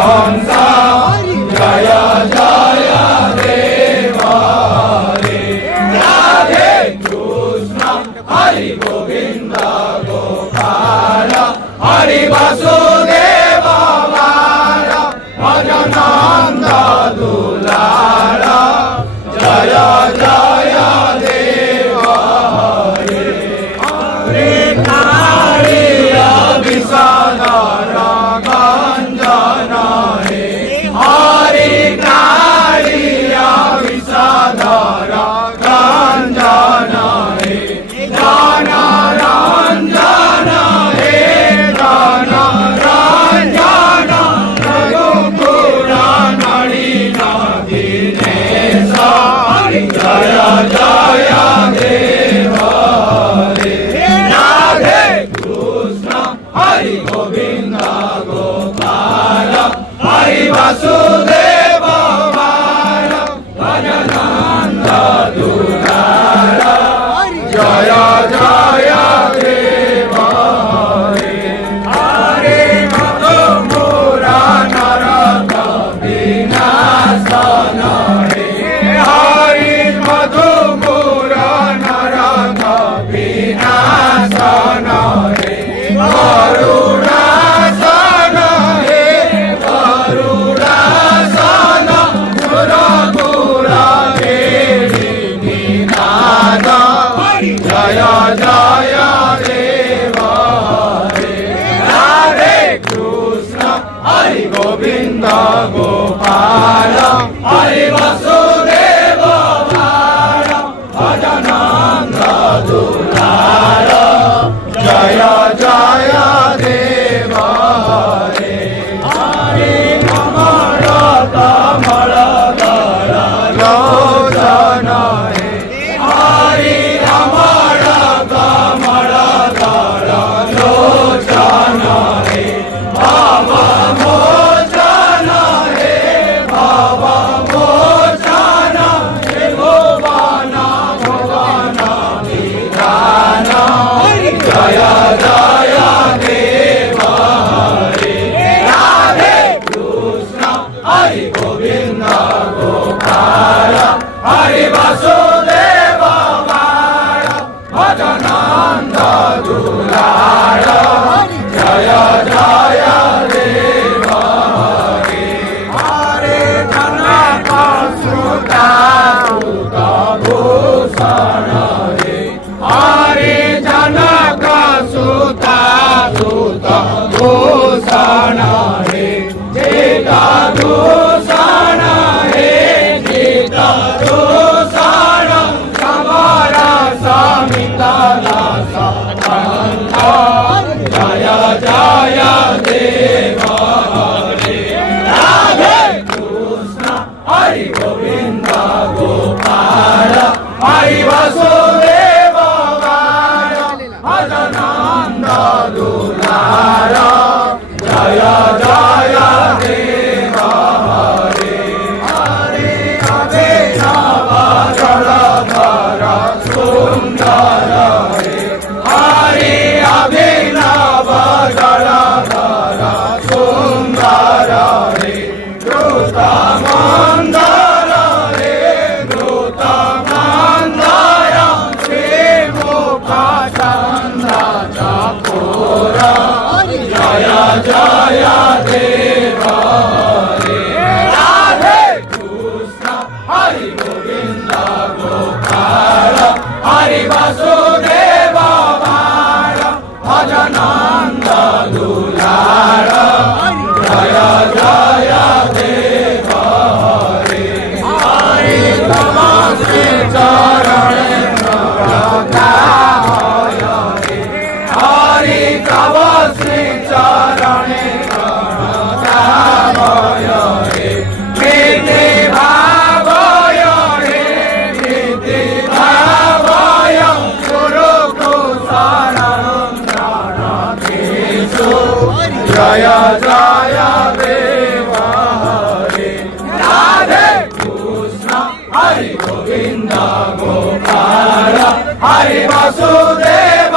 कंस जय जय देव हरे राधे कृष्ण हरि गोविंद गोपाल हरि वासुदेव बाल भजनंद दुलाल जय जय देव हरे हरे कालिया विषधर गंजन हे हरि कालिया विषधर गंजन हे जन रंजन हे जन रंजन रघुकुल नलिन दीनेश जय जय देव हरे राधे कृष्ण हरि गोविंद गोपाल हरि वासुदेव बाल भजनंद दुलाल जय जय देव हरे हरे मधुपुर नरक विनाशन हे हरि मधुपुर नरक विनाशन हे करुणासन हे करुणासन सुरगुर निनाद जय जय देव हरे राधे कृष्ण हरि गोविंद गोपाल हरि वासुदेव बाल भजनंद दुलाल जय जय देव हरे हरे कमल कमल दल लोचन हे हरि कमल कमल दल लोचन हे भव मोचन हे भव मोचन हे भुवन भुवन विधान जय जय देव हरे राधे कृष्ण हरि गोविंद गोपाल हरि वासुदेव बाल भजनंद दुलाल जय जय देव हरे हरे जनक सुता सुत भूषण हे हरे जनक सुता सुत भूषण हे चिता दूषण हे चिता दूषण समर समित दास जय जय देव हरे राधे कृष्ण हरि गोविंद गोपाल हरि वासुदेव बाल भजनंद दुलाल जय जय देव हरे हरे अभिनव जलधर सुंदर हे हरि अभिनव जलधर सुंदर हे द्रुत मंदर हे द्रुत मंदर श्री मुख चंद्र चकोर जय जय देव हरे राधे कृष्ण हरि गोविंद गोपाल हरि वासुदेव बाल भजनंद दुलाल जय जय देव हरे हरि तम श्री चरण हरि तव श्री चरण प्रीति भावय हे प्रीति भावय गुरु कुशरणं जय जय देव हरे राधे कृष्ण हरि गोविंद गोपाल हरि वासुदेव